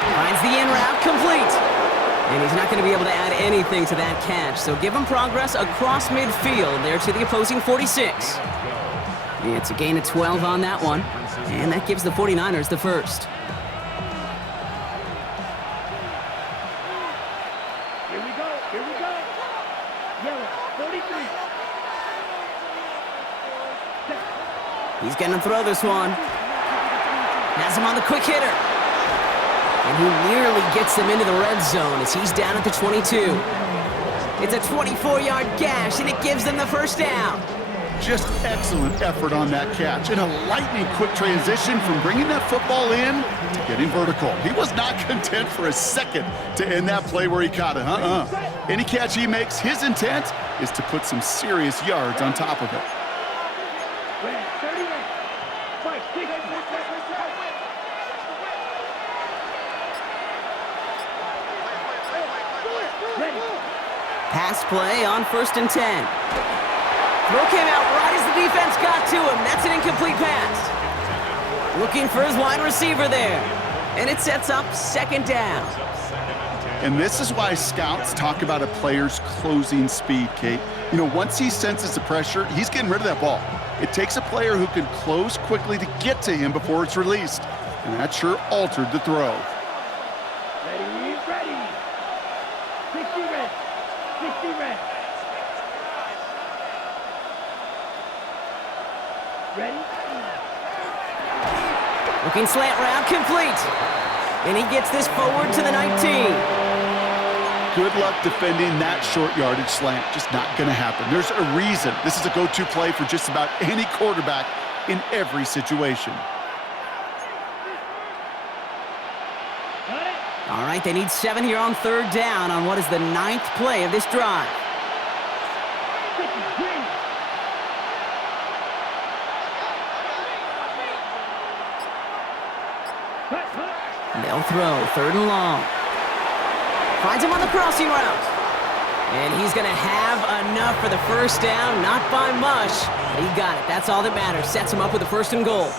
Finds the in route complete. And he's not going to be able to add anything to that catch, so give him progress across midfield there to the opposing 46. It's a gain of 12 on that one, and that gives the 49ers the 1st. Here we go. Here we go. Yellow, 43. He's going to throw this one. Has him on the quick hitter. And he nearly gets them into the red zone as he's down at the 22. It's a 24-yard gash, and it gives them the 1st down. Just excellent effort on that catch. And a lightning quick transition from bringing that football in to getting vertical. He was not content for a second to end that play where he caught it. Any catch he makes, his intent is to put some serious yards on top of it. Red, 38. Fight, kick. Ready. Pass play on 1st and 10. Throw came out right as the defense got to him. That's an incomplete pass. Looking for his wide receiver there. And it sets up 2nd down. And this is why scouts talk about a player's closing speed, Kate. You know, once he senses the pressure, he's getting rid of that ball. It takes a player who can close quickly to get to him before it's released. And that sure altered the throw. Ready, ready. 60 red. 60 red. Ready? Looking slant route complete. And he gets this forward to the 19. Good luck defending that short yardage slant. Just not going to happen. There's a reason this is a go-to play for just about any quarterback in every situation. Got it. All right, they need 7 here on 3rd down on what is the 9th play of this drive. 50 green. Cut, cut. They'll throw 3rd and long. Finds him on the crossing route. And he's going to have enough for the 1st down, not by much. But he got it. That's all that matters. Sets him up with a 1st and goal.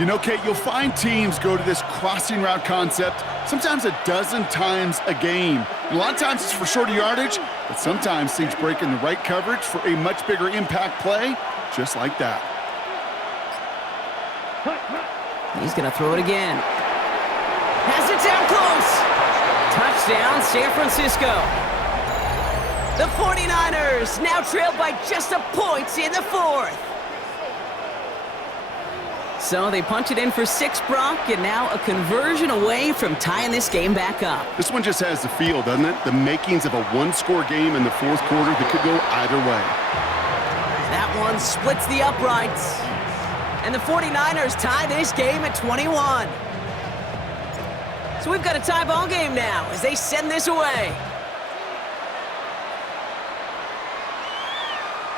You know, Kate, you'll find teams go to this crossing route concept sometimes a dozen times a game. And a lot of times it's for shorter yardage, but sometimes things break in the right coverage for a much bigger impact play, just like that. He's going to throw it again. Has it down close. Touchdown, San Francisco. The 49ers now trailed by just a point in the fourth. So they punch it in for 6, Brock, and now a conversion away from tying this game back up. This one just has the feel, doesn't it? The makings of a one-score game in the fourth quarter that could go either way. That one splits the uprights. And the 49ers tie this game at 21. So we've got a tie ball game now as they send this away.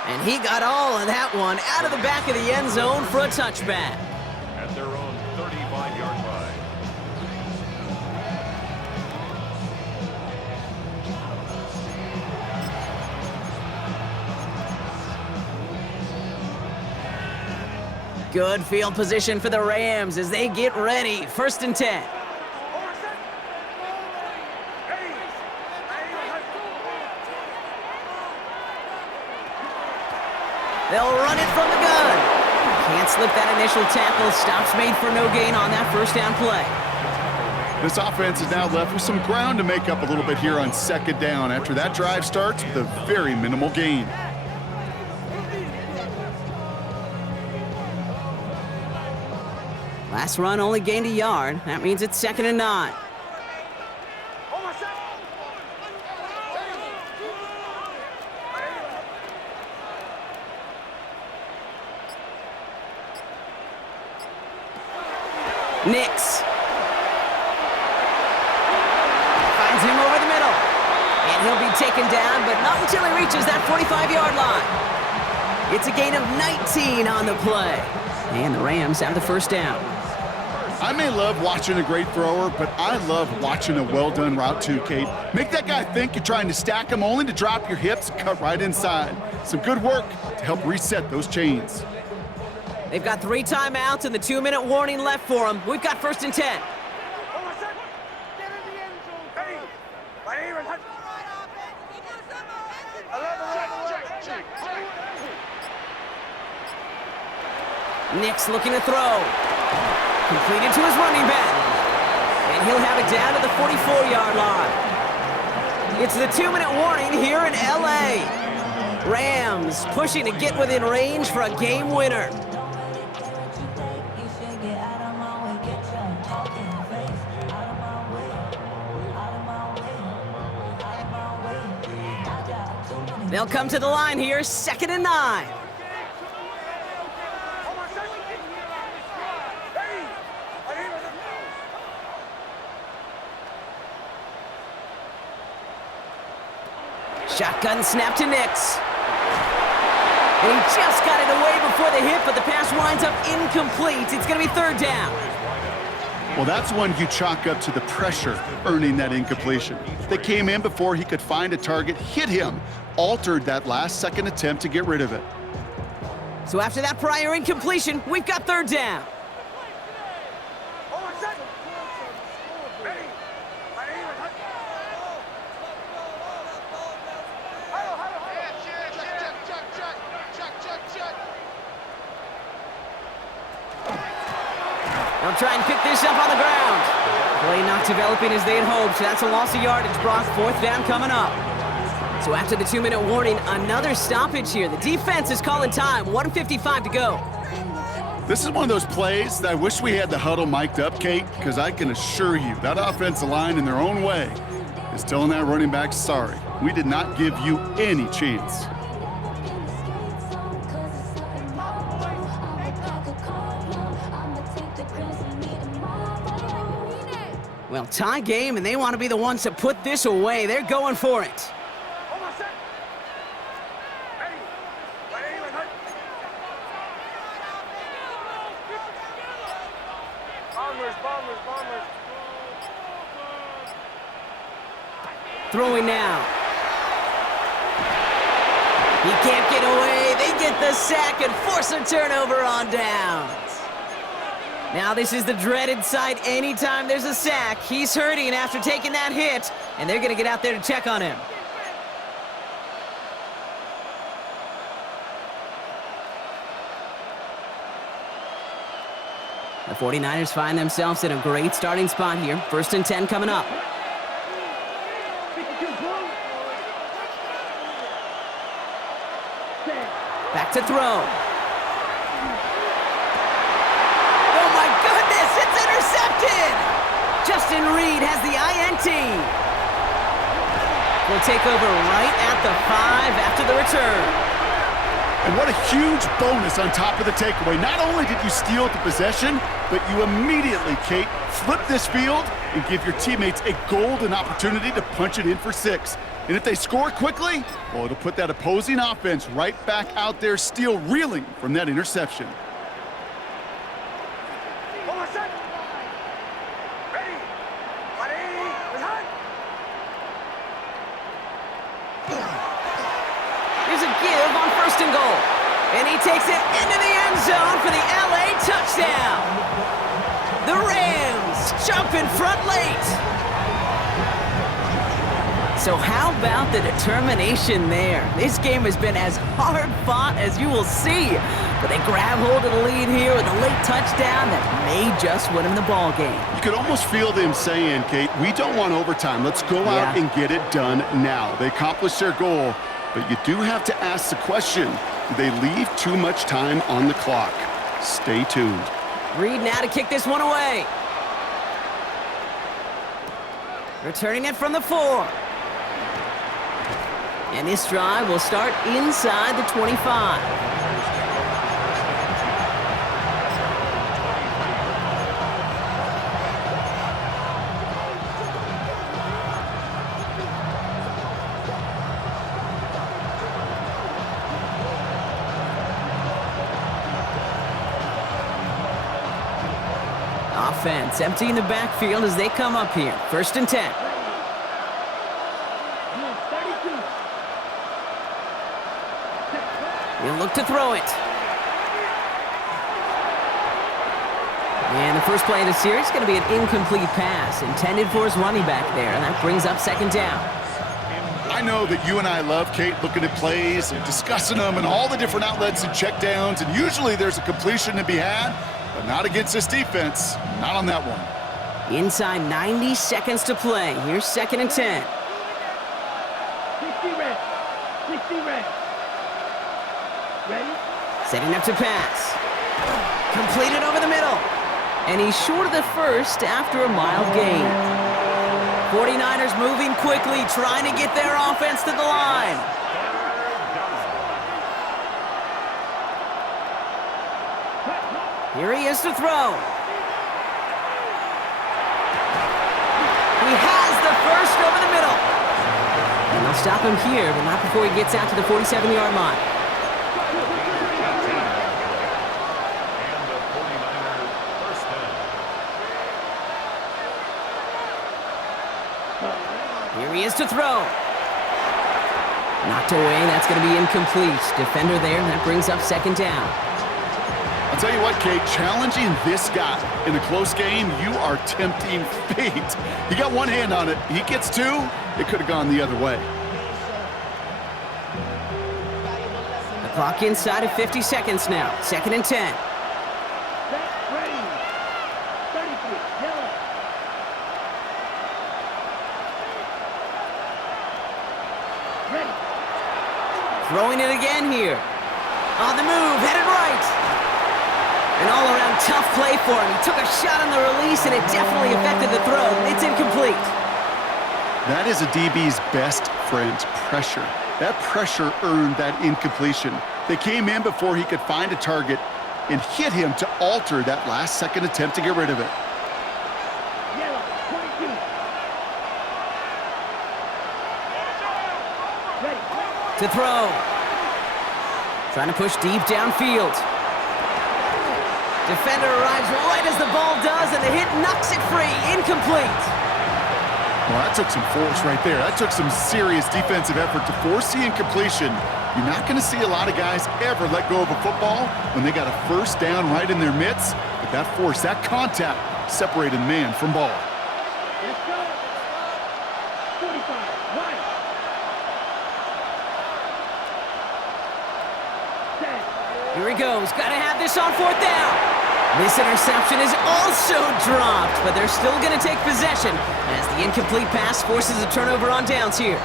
And he got all of that one out of the back of the end zone for a touchback. At their own 35-yard line. Good field position for the Rams as they get ready. 1st and 10. They'll run it from the gun. Can't slip that initial tackle. Stops made for no gain on that first down play. This offense is now left with some ground to make up a little bit here on 2nd down after that drive starts with a very minimal gain. Last run only gained a yard. That means it's 2nd and 9. Nix. Finds him over the middle. And he'll be taken down, but not until he reaches that 45-yard line. It's a gain of 19 on the play. And the Rams have the first down. I may love watching a great thrower, but I love watching a well-done route too, Kate. Make that guy think you're trying to stack him only to drop your hips and cut right inside. Some good work to help reset those chains. They've got 3 timeouts and the 2-minute warning left for them. We've got 1st and 10. Nix looking to throw. Completed to his running back. And he'll have it down to the 44-yard line. It's the 2-minute warning here in L.A. Rams pushing to get within range for a game winner. They'll come to the line here, 2nd and 9. Shotgun snap to Nix. And he just got it away before the hit, but the pass winds up incomplete. It's going to be 3rd down. Well, that's one you chalk up to the pressure earning that incompletion. They came in before he could find a target, hit him, altered that last-second attempt to get rid of it. So after that prior incompletion, we've got 3rd down. They'll try and pick this up on the ground. Play not developing as they had hoped. That's a loss of yardage, Brock. 4th down coming up. So after the 2-minute warning, another stoppage here. The defense is calling time. 1:55 to go. This is one of those plays that I wish we had the huddle mic'd up, Kate, because I can assure you that offensive line in their own way is telling that running back, sorry, we did not give you any chance. Well, tie game, and they want to be the ones to put this away. They're going for it. Throwing now. He can't get away. They get the sack and force a turnover on downs. Now this is the dreaded sight anytime there's a sack. He's hurting after taking that hit, and they're going to get out there to check on him. The 49ers find themselves in a great starting spot here. 1st and 10 coming up. Back to throw. Oh my goodness, it's intercepted! Justin Reed has the INT. Will take over right at the 5 after the return. And what a huge bonus on top of the takeaway. Not only did you steal the possession, but you immediately, Kate, flip this field and give your teammates a golden opportunity to punch it in for 6. And if they score quickly, well, it'll put that opposing offense right back out there, still reeling from that interception. Here's a give on 1st and goal. And he takes it into the end zone for the LA touchdown. The Rams jump in front late. So how about the determination there? This game has been as hard-fought as you will see. But they grab hold of the lead here with a late touchdown that may just win them the ball game. You could almost feel them saying, Kate, we don't want overtime. Let's go out and get it done now. They accomplished their goal, but you do have to ask the question, do they leave too much time on the clock? Stay tuned. Reed now to kick this one away. Returning it from the 4. And this drive will start inside the 25. Offense emptying the backfield as they come up here. 1st and 10. He'll look to throw it. And the first play of the series is going to be an incomplete pass intended for his running back there, and that brings up 2nd down. I know that you and I love, Kate, looking at plays and discussing them and all the different outlets and checkdowns, and usually there's a completion to be had, but not against this defense. Not on that one. Inside 90 seconds to play. Here's 2nd and 10. 60 red. 60 red. Ready? Setting up to pass. Completed over the middle. And he's short of the 1st after a mile gain. 49ers moving quickly, trying to get their offense to the line. Here he is to throw. He has the 1st over the middle. And they'll stop him here, but not before he gets out to the 47-yard line. Here he is to throw. Knocked away, that's going to be incomplete. Defender there, and that brings up 2nd down. I'll tell you what, Kate, challenging this guy in a close game, you are tempting fate. He got one hand on it. He gets 2, it could have gone the other way. The clock inside of 50 seconds now. 2nd and 10. Set, ready. 33, yellow. Ready. Throwing it again here. On the move, headed right. An all-around tough play for him. He took a shot on the release, and it definitely affected the throw. It's incomplete. That is a DB's best friend, pressure. That pressure earned that incompletion. They came in before he could find a target and hit him to alter that last-second attempt to get rid of it. Yellow, 22. Ready. To throw. Trying to push deep downfield. Defender arrives right as the ball does, and the hit knocks it free. Incomplete. Well, that took some force right there. That took some serious defensive effort to force the incompletion You're not going to see a lot of guys ever let go of a football when they got a first down right in their midst, but that force, that contact, separated man from ball. Let's go. 45. Right. Set. Here he goes. Gotta have this on fourth down. This interception is also dropped, but they're still gonna take possession as the incomplete pass forces a turnover on downs here.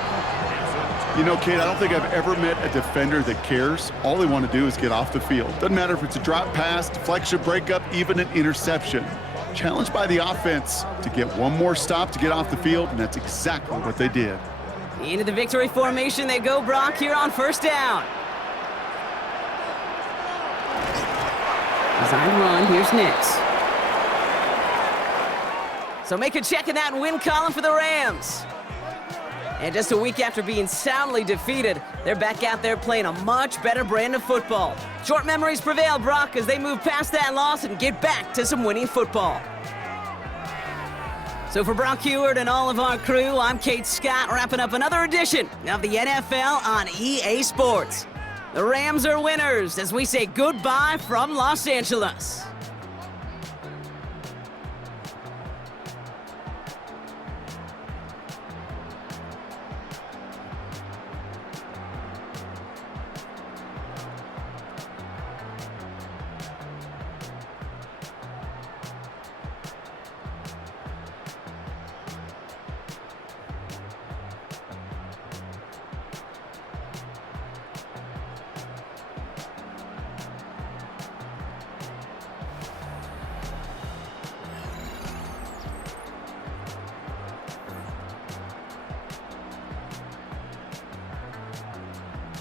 You know, Kate, I don't think I've ever met a defender that cares. All they want to do is get off the field. Doesn't matter if it's a drop pass, deflection, breakup, even an interception. Challenged by the offense to get one more stop to get off the field, and that's exactly what they did. Into the victory formation they go, Brock, here on first down. Design run, here's Nix. So make a check in that win column for the Rams. And just a week after being soundly defeated, they're back out there playing a much better brand of football. Short memories prevail, Brock, as they move past that loss and get back to some winning football. So for Brock Heward and all of our crew, I'm Kate Scott, wrapping up another edition of the NFL on EA Sports. The Rams are winners as we say goodbye from Los Angeles.